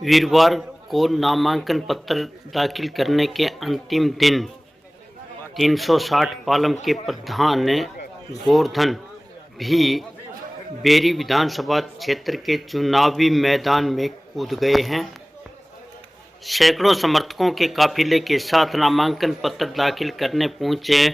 वीरवार को नामांकन पत्र दाखिल करने के अंतिम दिन 360 पालम के प्रधान गोवर्धन भी बेरी विधानसभा क्षेत्र के चुनावी मैदान में कूद गए हैं। सैकड़ों समर्थकों के काफिले के साथ नामांकन पत्र दाखिल करने पहुंचे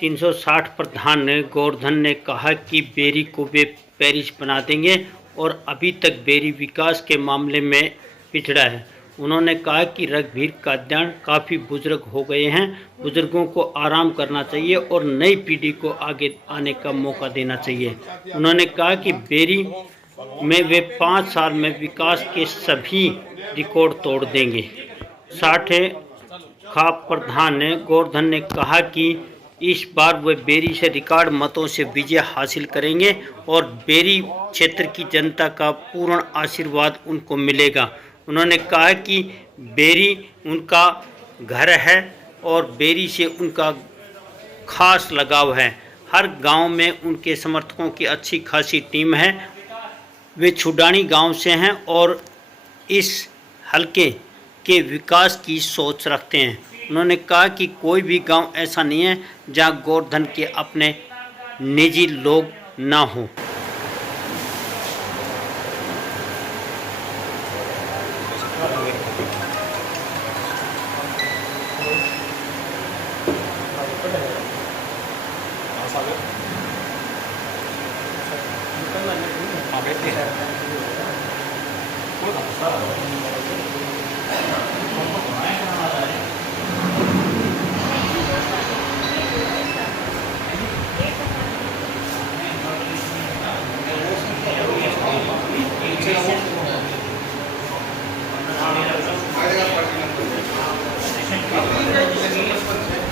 360 प्रधान गोवर्धन ने कहा कि बेरी को वे पेरिस बना देंगे और अभी तक बेरी विकास के मामले में पिछड़ा है। उन्होंने कहा कि रघुवीर कादियान काफ़ी बुजुर्ग हो गए हैं, बुजुर्गों को आराम करना चाहिए और नई पीढ़ी को आगे आने का मौका देना चाहिए। उन्होंने कहा कि बेरी में वे 5 साल में विकास के सभी रिकॉर्ड तोड़ देंगे। 60 खाप प्रधान गोवर्धन ने कहा कि इस बार वे बेरी से रिकॉर्ड मतों से विजय हासिल करेंगे और बेरी क्षेत्र की जनता का पूर्ण आशीर्वाद उनको मिलेगा। उन्होंने कहा कि बेरी उनका घर है और बेरी से उनका खास लगाव है। हर गांव में उनके समर्थकों की अच्छी खासी टीम है। वे छुडानी गांव से हैं और इस हलके के विकास की सोच रखते हैं। उन्होंने कहा कि कोई भी गांव ऐसा नहीं है जहां गोवर्धन के अपने निजी लोग ना हों।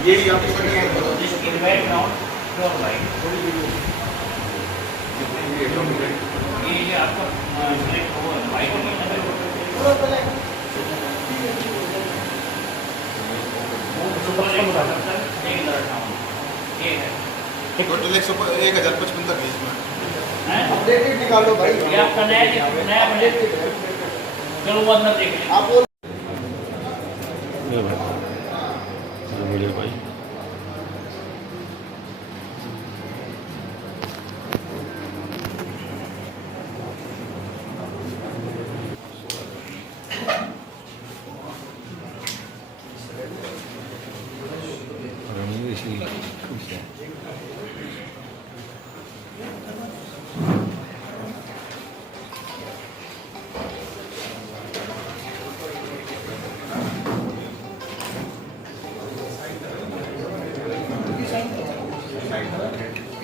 ये आपको टोटल 1055 तक अपडेटेड निकालो भाई। ये आपका नया अपडेट चलो बाद में देख लें आप। मिले भाई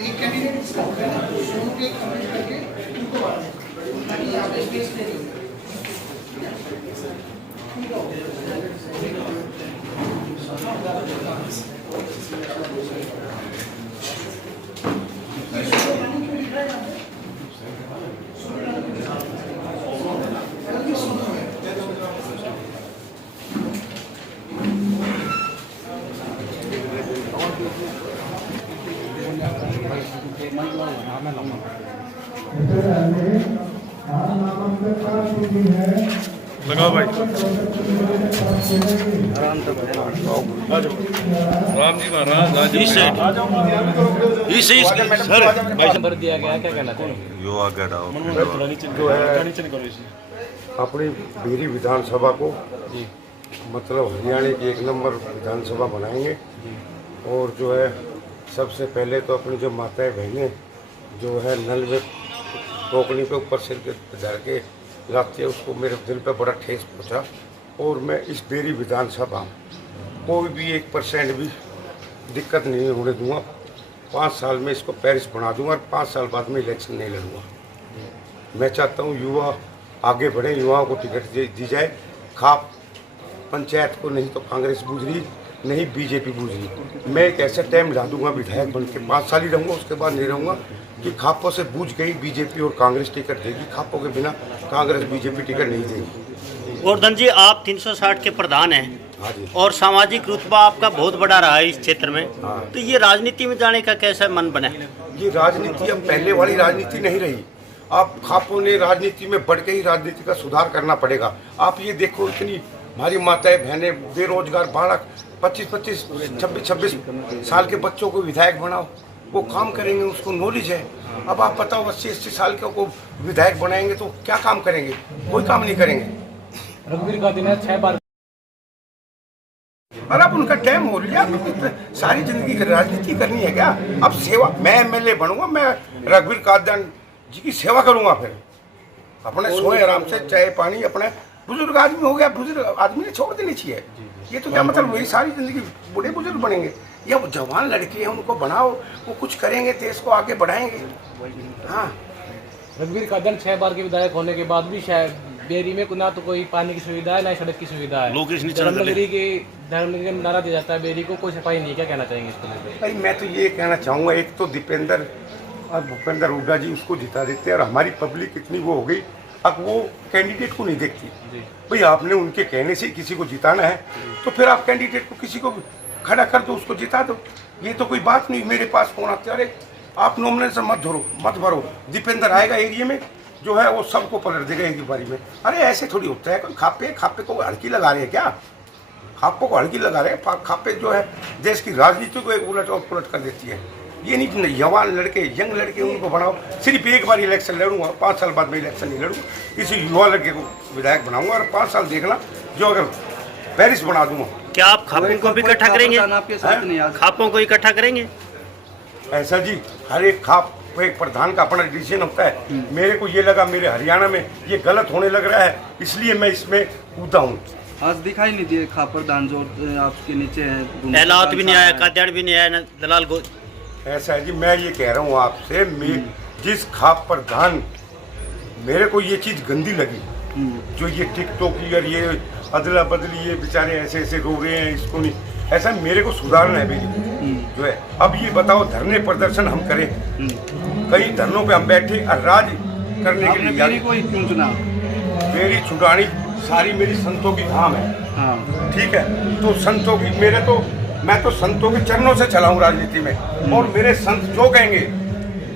एक कैंडिडेट इसका होगा ना, दोनों के कमेंट करके उनको मारना ताकि यहाँ पे स्पेस नहीं लगाओ भाई। राम जी महाराज सर भाई नंबर दिया गया, क्या कहना चाहिए? यो आगे डाओ जो है अपनी बेरी विधानसभा को मतलब हरियाणा की 1 नंबर विधानसभा बनाएंगे। और जो है सबसे पहले तो अपनी जो माताएं बहनें जो है नल में टोकनी पे ऊपर सिर के धर के लाते, उसको मेरे दिल पे बड़ा ठेस पहुंचा। और मैं इस बेरी विधानसभा कोई भी 1% भी दिक्कत नहीं होने दूंगा। 5 साल में इसको पेरिस बना दूंगा और 5 साल बाद में इलेक्शन नहीं लड़ूंगा। मैं चाहता हूँ युवा आगे बढ़े, युवाओं को टिकट दी जाए। खाप पंचायत को नहीं तो कांग्रेस बूझ रही, नहीं बीजेपी बूझ रही। मैं एक ऐसा टाइम ला दूंगा विधायक बन के, 5 साल ही रहूँगा, उसके बाद नहीं रहूँगा कि खापों से बूझ गई बीजेपी और कांग्रेस टिकट देगी। खापों के बिना कांग्रेस बीजेपी टिकट नहीं देगी। गोवर्धन जी, आप 360 के प्रधान हैं। हाँ जी। और सामाजिक रुतबा आपका बहुत बड़ा रहा है इस क्षेत्र में। हाँ। तो ये राजनीति में जाने का कैसा मन बना? ये राजनीति अब पहले वाली राजनीति नहीं रही। आप खापों ने राजनीति में बढ़ के ही राजनीति का सुधार करना पड़ेगा। आप ये देखो, इतनी हमारी माताएं बहनें बेरोजगार बालक 25-25, 26-26 साल के बच्चों को विधायक बनाओ, वो काम करेंगे, उसको नॉलेज है। अब आप बताओ 80-80 साल के को विधायक बनाएंगे तो क्या काम करेंगे? कोई काम नहीं करेंगे। रघुवीर का दिन है 6 बार। और अब उनका टाइम हो गया, सारी जिंदगी की राजनीति करनी है क्या? अब सेवा, मैं एमएलए बनूंगा, मैं रघुवीर कादियान जी की सेवा करूंगा, फिर अपने सोए आराम से चाय पानी, अपने बुजुर्ग आदमी हो गया, बुजुर्ग आदमी ने छोड़ देनी चाहिए। ये तो क्या मतलब, वही सारी जिंदगी बूढ़े बुजुर्ग बनेंगे? या वो जवान लड़के हैं, उनको बनाओ, वो कुछ करेंगे, देश को आगे बढ़ाएंगे। हाँ, रघुवीर कादियान 6 बार के विधायक होने के बाद भी शायद बेरी में ना तो कोई पानी की सुविधा है, ना सड़क की सुविधा है। धर्मनगरी में नारा दिया जाता है, बेरी को कोई सफाई नहीं। क्या कहना चाहेंगे इसको लेकर? भाई मैं तो ये कहना चाहूँगा, एक तो दीपेंद्र और भूपेंद्र हुड्डा जी उसको जिता देते हैं, और हमारी पब्लिक इतनी वो हो गई, अब वो कैंडिडेट को नहीं देखती। भाई आपने उनके कहने से किसी को जिताना है तो फिर आप कैंडिडेट को किसी को खड़ा कर दो, उसको जिता दो। ये तो कोई बात नहीं, मेरे पास फोन आते, अरे आप नॉमिनेशन मत भरो, दीपेंद्र आएगा एरिया में जो है वो सबको पलट देगा एक बारी में। अरे ऐसे थोड़ी होता है, कोई खापे को हड़की लगा रहे हैं क्या? खापों को हड़की लगा रहे हैं। खापे जो है देश की राजनीति को एक उलट और पुलट कर देती है। ये नहीं, जवान लड़के, यंग लड़के, उनको बनाओ। सिर्फ एक बार इलेक्शन लड़ूंगा, 5 साल बाद मैं इलेक्शन नहीं लड़ूंगा, किसी युवा लड़के को विधायक बनाऊंगा, और 5 साल देखना, जो अगर पेरिस बना दूंगा। क्या आप खापों को भी इकट्ठा करेंगे? खापों को इकट्ठा करेंगे? ऐसा जी, हर एक खाप एक प्रधान का अपना डिसीजन होता है। मेरे को ये लगा मेरे हरियाणा में ये गलत होने लग रहा है, इसलिए मैं इसमें कूदा हूँ। आज दिखाई नहीं दिए खाप प्रधान जो आपके नीचे है, एलावत भी नहीं आया, कादियान भी नहीं आया, दलाल को। ऐसा है जी, मैं ये कह रहा हूँ आपसे, जिस खाप प्रधान मेरे को ये चीज़ गंदी लगी, जो ये टिकटॉक और ये अदला बदली, ये बेचारे ऐसे ऐसे रो रहे हैं, इसको नहीं, ऐसा मेरे को सुधारना है मेरी जो है। अब ये बताओ, धरने प्रदर्शन हम करें, कई धरनों पे हम बैठे और राज करने के लिए कोई क्यों चुना? मेरी छुड़ानी सारी मेरी संतों की धाम है। हाँ। ठीक है, तो संतों की मैं तो संतों के चरणों से चला हूँ राजनीति में, और मेरे संत जो कहेंगे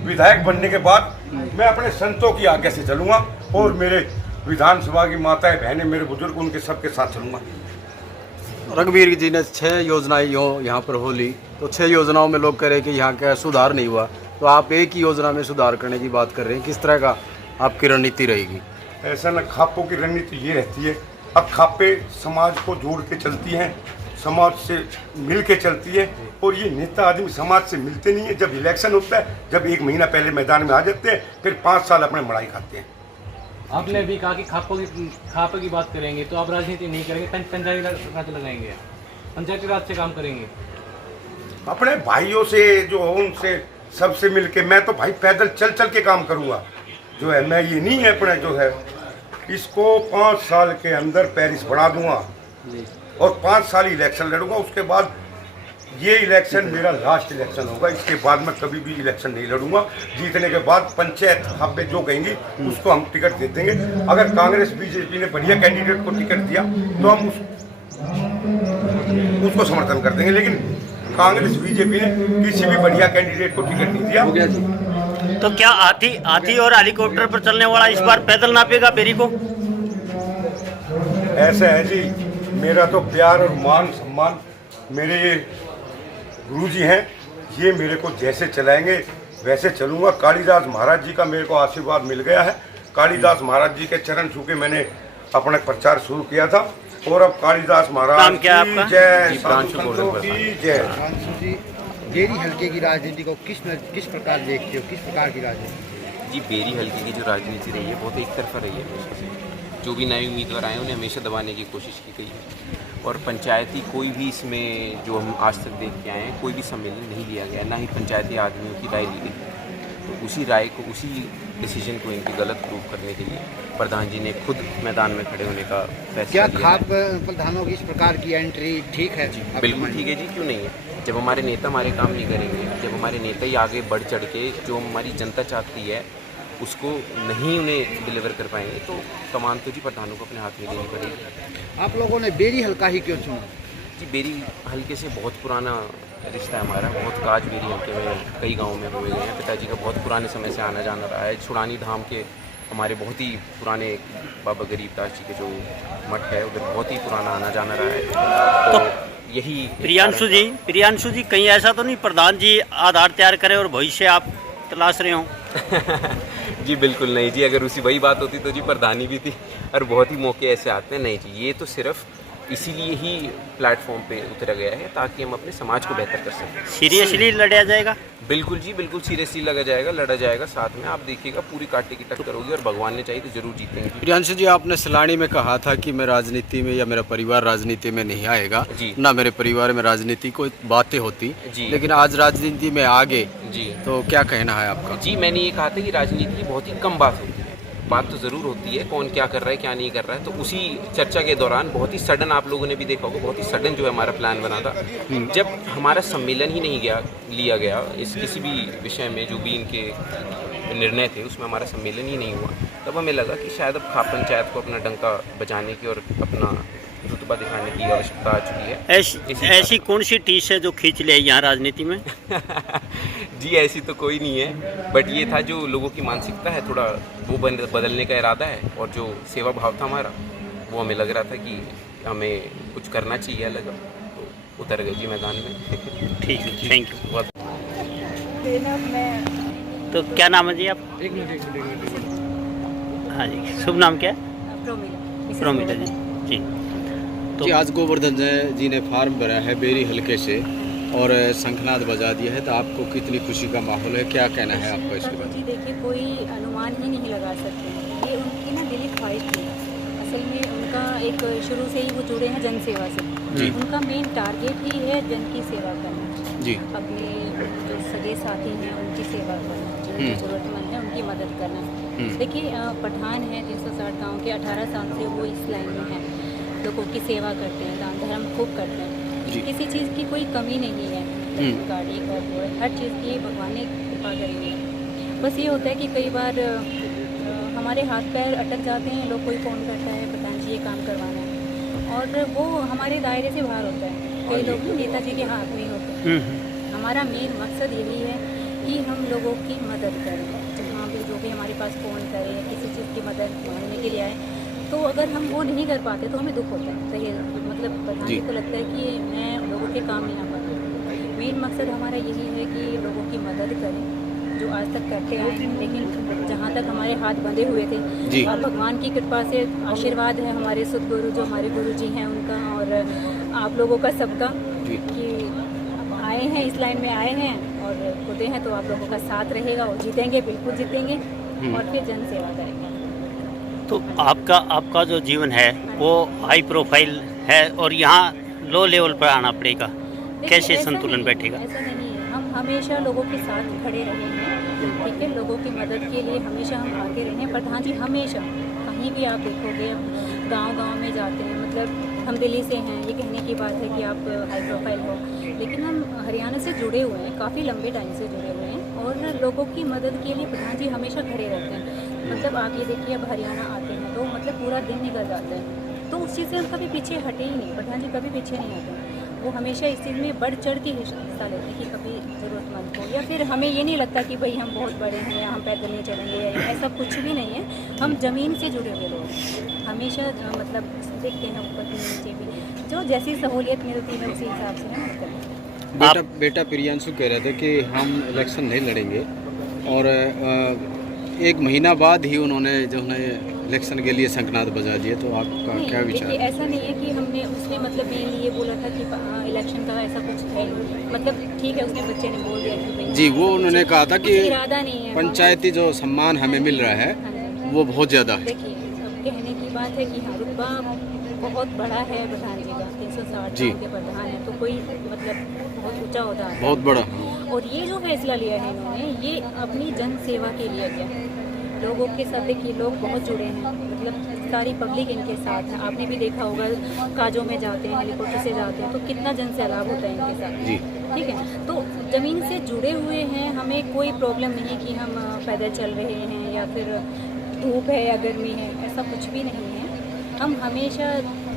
विधायक बनने के बाद मैं अपने संतों की आज्ञा से चलूंगा, और मेरे विधानसभा की माताएं बहनें, मेरे बुजुर्ग, उनके सबके साथ चलूंगा। रघुवीर जी ने 6 योजनाएं यहाँ पर हो ली, तो 6 योजनाओं में लोग कह रहे हैं कि यहाँ का सुधार नहीं हुआ, तो आप एक ही योजना में सुधार करने की बात कर रहे हैं। किस तरह का आपकी रणनीति रहेगी? ऐसा ना, खापों की रणनीति ये रहती है, अब खापे समाज को जोड़ के चलती हैं, समाज से मिल के चलती है, और ये नेता आदमी समाज से मिलते नहीं है। जब इलेक्शन होता है, जब 1 महीना पहले मैदान में आ जाते हैं, फिर 5 साल अपने मड़ाई खाते हैं। आपने भी कहा कि खापों की बात करेंगे, तो आप राजनीति नहीं करेंगे, पंचायती राज लगाएंगे, पंचायती राज से काम करेंगे, अपने भाइयों से जो हो उनसे सबसे मिल के। मैं तो भाई पैदल चल चल के काम करूँगा जो है, मैं ये नहीं है अपने जो है, इसको 5 साल के अंदर पेरिस बढ़ा दूंगा, और 5 साल इलेक्शन लड़ूंगा। उसके बाद ये इलेक्शन मेरा लास्ट इलेक्शन होगा, इसके बाद मैं कभी भी इलेक्शन नहीं लड़ूंगा। जीतने के बाद पंचायत खापे जो कहेंगी उसको हम टिकट दे देंगे। अगर कांग्रेस बीजेपी ने बढ़िया कैंडिडेट को टिकट दिया तो हम उसको समर्थन कर देंगे, लेकिन कांग्रेस बीजेपी ने किसी भी बढ़िया कैंडिडेट को टिकट नहीं दिया। हो गया जी। तो क्या हाथी और हेलीकॉप्टर पर चलने वाला इस बार पैदल नापेगा बेरी को? ऐसा है जी, मेरा तो प्यार और मान सम्मान मेरे ये गुरुजी हैं, ये मेरे को जैसे चलाएंगे वैसे चलूँगा। कालिदास महाराज जी का मेरे को आशीर्वाद मिल गया है। कालिदास महाराज जी के चरण छू के मैंने अपना प्रचार शुरू किया था, और अब कालिदास महाराज की जय, साधु संतों की जय। जी, बेरी हल्के की राजनीति को किस प्रकार देखते हो, किस प्रकार की राजनीति? जी, बेरी हल्के की जो राजनीति रही है बहुत एक तरफा रही है हमेशा से। जो भी नए उम्मीदवार आए उन्हें हमेशा दबाने की कोशिश की गई है, और पंचायती कोई भी इसमें जो हम आज तक देख के आए हैं, कोई भी सम्मेलन नहीं लिया गया, ना ही पंचायती आदमियों की राय ली गई। तो उसी राय को, उसी डिसीजन को इनकी गलत प्रूव करने के लिए प्रधान जी ने खुद मैदान में खड़े होने का फैसला क्या लिया। खाप प्रधानों की इस प्रकार की एंट्री ठीक है? बिल्कुल ठीक है जी, क्यों नहीं है। जब हमारे नेता हमारे काम नहीं करेंगे, जब हमारे नेता ही आगे बढ़ चढ़ के जो हमारी जनता चाहती है उसको नहीं उन्हें डिलीवर कर पाएंगे, तो कमान तो जी प्रधानों को अपने हाथ में लेनी पड़ेगी। आप लोगों ने बेरी हल्का ही क्यों चुना? जी, बेरी हल्के से बहुत पुराना रिश्ता है हमारा, बहुत काज बेरी हल्के में कई गाँव में हुए गए हैं। पिताजी का बहुत पुराने समय से आना जाना रहा है। छुड़ानी धाम के हमारे बहुत ही पुराने बाबा गरीबदास जी के जो मठ है उधर बहुत ही पुराना आना जाना रहा है। तो यही प्रियांशु जी कहीं ऐसा तो नहीं प्रधान जी आधार तैयार करें और भविष्य आप तलाश रहे हों? जी बिल्कुल नहीं जी, अगर उसी वही बात होती तो जी प्रधानी भी थी, और बहुत ही मौके ऐसे आते हैं। नहीं जी, ये तो सिर्फ इसीलिए ही प्लेटफॉर्म पे उतरा गया है ताकि हम अपने समाज को बेहतर कर सकें। सीरियसली लड़ा जाएगा? बिल्कुल जी, बिल्कुल सीरियसली लगा जाएगा, लड़ा जाएगा साथ में। आप देखिएगा पूरी कांटे की टक्कर होगी और भगवान ने चाहिए तो जरूर जीतेंगे। प्रियांशु जी, आपने सलानी में कहा था कि मैं राजनीति में या मेरा परिवार राजनीति में नहीं आएगा जी, ना मेरे परिवार में राजनीति को बातें होती जी, लेकिन आज राजनीति में आगे जी, तो क्या कहना है आपका? जी मैंने ये कहा था कि राजनीति की बहुत ही कम बात होती है, बात तो ज़रूर होती है कौन क्या कर रहा है क्या नहीं कर रहा है। तो उसी चर्चा के दौरान बहुत ही सडन, आप लोगों ने भी देखा होगा, बहुत ही सडन जो है हमारा प्लान बना था। जब हमारा सम्मेलन ही नहीं लिया गया इस किसी भी विषय में, जो भी इनके निर्णय थे उसमें हमारा सम्मेलन ही नहीं हुआ, तब हमें लगा कि शायद अब खाप पंचायत को अपना डंका बजाने की और अपना रुतबा दिखाने की आवश्यकता आ चुकी है। ऐसी कौन सी टीस है जो खींच ले यहाँ राजनीति में? जी ऐसी तो कोई नहीं है, बट ये था जो लोगों की मानसिकता है थोड़ा वो बदलने का इरादा है, और जो सेवा भाव था हमारा वो हमें लग रहा था कि हमें कुछ करना चाहिए अलग, तो उतर गए जी मैदान में। ठीक है, थैंक यू। बहुत तो क्या नाम है जी आप? एक मिनट। हाँ जी, शुभ नाम क्या है? प्रोमिता जी। जी जी, आज गोवर्धन जी ने फॉर्म भरा है बेरी हल्के से और शंखनाद बजा दिया है, तो आपको कितनी खुशी का माहौल है, क्या कहना है आपका इसके बारे में? जी देखिए, कोई अनुमान ही नहीं लगा सकते, ये उनकी ना दिली ख्वाहिश थी। असल में उनका एक शुरू से ही वो जुड़े हैं जन सेवा से जी। उनका मेन टारगेट ही है जन की सेवा करना जी, अपने जो सगे साथी हैं उनकी सेवा करना, जो ज़रूरतमंद है उनकी मदद करना। देखिए पठान है 360 गाँव के, 18 साल से वो इस लाइन में हैं, लोगों की सेवा करते हैं, दान धर्म खूब करते हैं, किसी चीज़ की कोई कमी नहीं है, गाड़ी का वो हर चीज़ की भगवान ने कृपा करी है। बस ये होता है कि कई बार हमारे हाथ पैर अटक जाते हैं, लोग कोई फ़ोन करता है प्रधान जी ये काम करवाना है, और वो हमारे दायरे से बाहर होता है, कई लोग नेताजी के हाथ में ही होते हैं। हमारा मेन मकसद यही है कि हम लोगों की मदद करें, जहाँ भी जो भी हमारे पास फ़ोन करे, किसी चीज़ की मदद मांगने के लिए आए, तो अगर हम वो नहीं कर पाते तो हमें दुख होता है। सही मतलब प्रधान जी को लगता है कि मैं लोगों के काम नहीं आ पाती। मेन मकसद हमारा यही है कि लोगों की मदद करें, जो आज तक करते आए हैं, लेकिन जहाँ तक हमारे हाथ बंधे हुए थे, और भगवान की कृपा से आशीर्वाद है हमारे सदगुरु जो हमारे गुरु जी हैं उनका, और आप लोगों का सबका, कि आए हैं इस लाइन में आए हैं और खुदे हैं, तो आप लोगों का साथ रहेगा और जीतेंगे, बिल्कुल जीतेंगे, और फिर जन सेवा करेंगे। तो आपका जो जीवन है वो हाई प्रोफाइल है और यहाँ लो लेवल पर आना पड़ेगा, कैसे संतुलन बैठेगा? ऐसा नहीं है, हम हमेशा लोगों के साथ खड़े रहे हैं, ठीक है, लोगों की मदद के लिए हमेशा हम आगे रहे हैं। प्रधान जी हमेशा कहीं भी आप देखोगे, गांव-गांव में जाते हैं, मतलब हम दिल्ली से हैं, ये कहने की बात है कि आप हाई प्रोफाइल हो, लेकिन हम हरियाणा से जुड़े हुए हैं, काफ़ी लंबे टाइम से जुड़े हुए हैं, और लोगों की मदद के लिए प्रधान जी हमेशा खड़े रहते हैं। मतलब आप ये देखिए, अब हरियाणा आते हैं तो मतलब पूरा दिन निकल जाता है, तो उस चीज़ से हम कभी पीछे हटे ही नहीं, प्रधान जी कभी पीछे नहीं हटे, वो हमेशा इस चीज़ में बढ़ चढ़ के हिस्सा लेते हैं कि कभी ज़रूरतमंद को, या फिर हमें ये नहीं लगता कि भाई हम बहुत बड़े हैं या हम पैदल नहीं चलेंगे, ऐसा कुछ भी नहीं है। हम ज़मीन से जुड़े हुए लोग हमेशा मतलब देखते हैं ऊपर भी नीचे भी, जो जैसी सहूलियत मिलती है उसी हिसाब से हम करते हैं। बेटा प्रियांशु कह रहे थे कि हम इलेक्शन नहीं लड़ेंगे, और एक महीना बाद ही उन्होंने जो है इलेक्शन के लिए शंखनाद बजा दिए, तो आपका क्या विचार है? ऐसा नहीं है कि हमने उसने मतलब मेनली ये बोला था कि इलेक्शन का ऐसा कुछ है, मतलब ठीक है उसने बच्चे ने बोल दिया कि जी, वो उन्होंने कहा था कि इरादा नहीं है, पंचायती जो सम्मान हमें मिल रहा है वो बहुत ज़्यादा है। देखिए अब कहने की बात है कि हाँ रुतबा बहुत बड़ा है प्रधान जी का, 360 के प्रधान है, तो कोई मतलब बहुत ऊंचा होता है, बहुत बड़ा। और ये जो फैसला लिया है इन्होंने, ये अपनी जन सेवा के लिए किया, लोगों के साथ। देखिए लोग बहुत जुड़े हैं, मतलब सारी पब्लिक इनके साथ है, आपने भी देखा होगा काजों में जाते हैं, हेलीकॉप्टर से जाते हैं, तो कितना जन सैलाब होता है इनके साथ जी, ठीक है। तो ज़मीन से जुड़े हुए हैं, हमें कोई प्रॉब्लम नहीं कि हम पैदल चल रहे हैं या फिर धूप है या गर्मी है, ऐसा कुछ भी नहीं है। हम हमेशा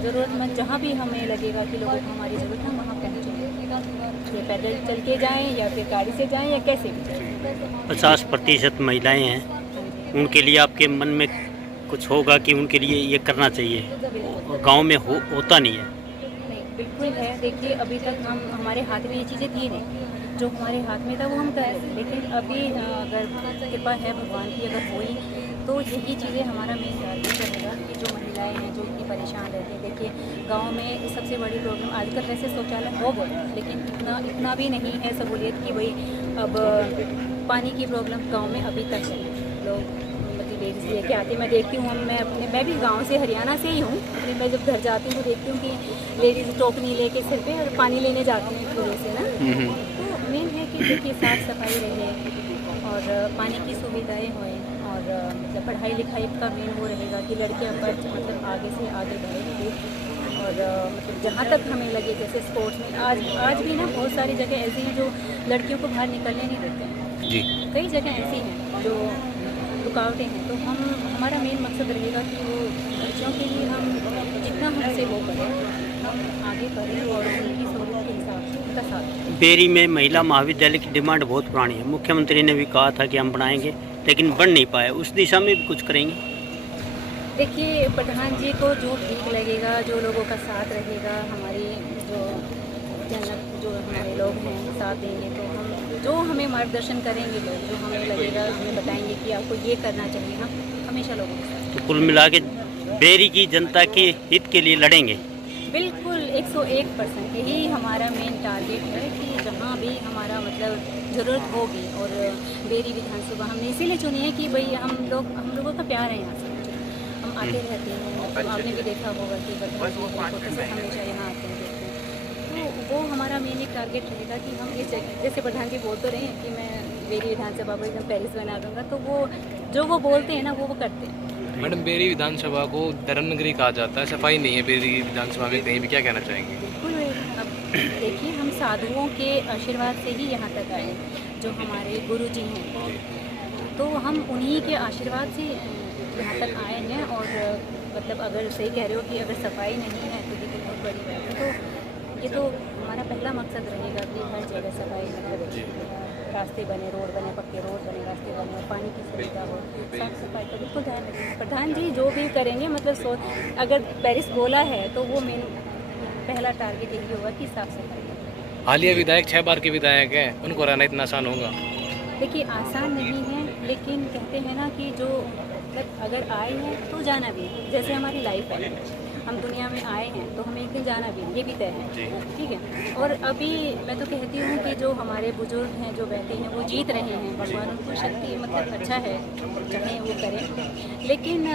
ज़रूरतमंद जहाँ भी हमें लगेगा कि लोगों को हमारी ज़रूरत है, वहाँ पहुँचेंगे। ये पैदल चल के जाएँ या फिर गाड़ी से जाएँ या कैसे भी जाएँ। 50% महिलाएं हैं, उनके लिए आपके मन में कुछ होगा कि उनके लिए ये करना चाहिए, और गांव में होता नहीं है। नहीं, बिल्कुल है। देखिए अभी तक हमारे हाथ में ये चीज़ें थी नहीं, जो हमारे हाथ में था वो हम कर, लेकिन अभी अगर कृपा है भगवान की अगर हुई तो यही चीज़ें हमारा मेन टारगेट रहेगा कि जो महिलाएं हैं जो इतनी परेशान रहती हैं। देखिए गांव में सबसे बड़ी प्रॉब्लम आजकल वैसे शौचालय हो गए, लेकिन इतना भी नहीं है सहूलियत कि भाई अब पानी की प्रॉब्लम गाँव में अभी तक है। लोग मतलब लेडीज लेके आती, मैं देखती हूँ, मैं भी गाँव से हरियाणा से ही हूँ, मैं जब घर जाती हूँ तो देखती हूँ कि लेडीज़ टोकनी लेके सिर पे और पानी लेने जाती हैं कुएं से ना। तो मेन है कि देखिए साफ़ सफाई रहे और पानी की सुविधाएं होएं, और मतलब पढ़ाई लिखाई का मेन वो रहेगा कि लड़कियां मतलब आगे से आगे बढ़ेंगी। और मतलब जहाँ तक हमें लगे जैसे स्पोर्ट्स में आज भी ना बहुत सारी जगह ऐसी हैं जो लड़कियों को बाहर निकलने नहीं देते हैं जी। कई जगह ऐसी हैं जो रुकावटें हैं। तो हमारा मेन मकसद रहेगा कि वो बच्चों के लिए हम जितना हमसे वो करें हम आगे करें और उनकी सहूलियत के हिसाब से उनका साथ दें। बेरी में महिला महाविद्यालय की डिमांड बहुत पुरानी है, मुख्यमंत्री ने भी कहा था कि हम बनाएंगे, लेकिन बन नहीं पाए। उस दिशा में भी कुछ करेंगे? देखिए प्रधान जी को जो ठीक लगेगा, जो लोगों का साथ रहेगा, हमारी जो हमारे लोग हैं साथ देंगे, तो हम जो हमें मार्गदर्शन करेंगे लोग, जो हमें लगेगा हमें बताएंगे कि आपको ये करना चाहिए, हम हमेशा लोगों के साथ। तो कुल मिला के बेरी की जनता के हित के लिए लड़ेंगे? बिल्कुल 101% यही हमारा मेन टारगेट है कि जहाँ भी हमारा मतलब ज़रूरत होगी। और बेरी विधानसभा हमने इसीलिए चुनी है कि भाई हम लोगों का प्यार है यहाँ से, हम आते रहते हैं, मतलब आपने भी देखा होगा कि हमेशा यहाँ आते हैं देखते हैं। तो वो हमारा मेन एक टारगेट रहेगा कि हम इस जगह, जैसे प्रधान जी बोल तो रहे हैं कि मैं बेरी विधानसभा को एकदम पेरिस बना दूँगा, तो वो जो वो बोलते हैं ना वो करते हैं। मैडम बेरी विधानसभा को धर्मनगरी कहा जाता है, सफाई नहीं है बेरी विधानसभा में कहीं भी, क्या कहना चाहेंगे? बिल्कुल। अब देखिए हम साधुओं के आशीर्वाद से ही यहाँ तक आए, जो हमारे गुरु जी हैं, तो हम उन्हीं के आशीर्वाद से यहाँ तक आए हैं। और मतलब अगर सही कह रहे हो कि अगर सफाई नहीं है तो ये तो बहुत बड़ी बात है। तो ये तो हमारा पहला मकसद रहेगा कि हर जगह सफाई, मतलब रास्ते बने, रोड बने, पक्के रोड बने, रास्ते बने, और पानी की सुविधा हो, साफ सफाई का बिल्कुल ध्यान रखेंगे। प्रधान जी जो भी करेंगे मतलब अगर पेरिस बोला है तो वो मेन पहला टारगेट यही होगा कि साफ सफाई। हालिया विधायक 6 बार के विधायक हैं, उनको रहना इतना आसान होगा? देखिए आसान नहीं है, लेकिन कहते हैं ना कि जो अगर आए हैं तो जाना भी है। जैसे हमारी लाइफ है, हम दुनिया में आए हैं तो हमें एक दिन जाना भी है, ये भी तय है, ठीक है। और अभी मैं तो कहती हूँ कि जो हमारे बुजुर्ग हैं जो बैठे हैं वो जीत रहे हैं, भगवान उनको शक्ति मतलब अच्छा है, चाहे वो करें, लेकिन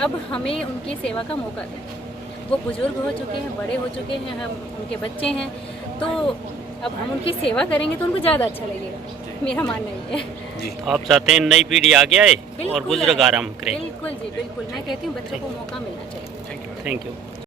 अब हमें उनकी सेवा का मौका दें। वो बुजुर्ग हो चुके हैं, बड़े हो चुके हैं, हम उनके बच्चे हैं, तो अब हम उनकी सेवा करेंगे तो उनको ज़्यादा अच्छा लगेगा, मेरा मानना ये है। जी, आप चाहते हैं नई पीढ़ी आगे आए और बुजुर्ग आराम करें? बिल्कुल जी, बिल्कुल। मैं कहती हूँ बच्चों को मौका मिलना चाहिए। Thank you.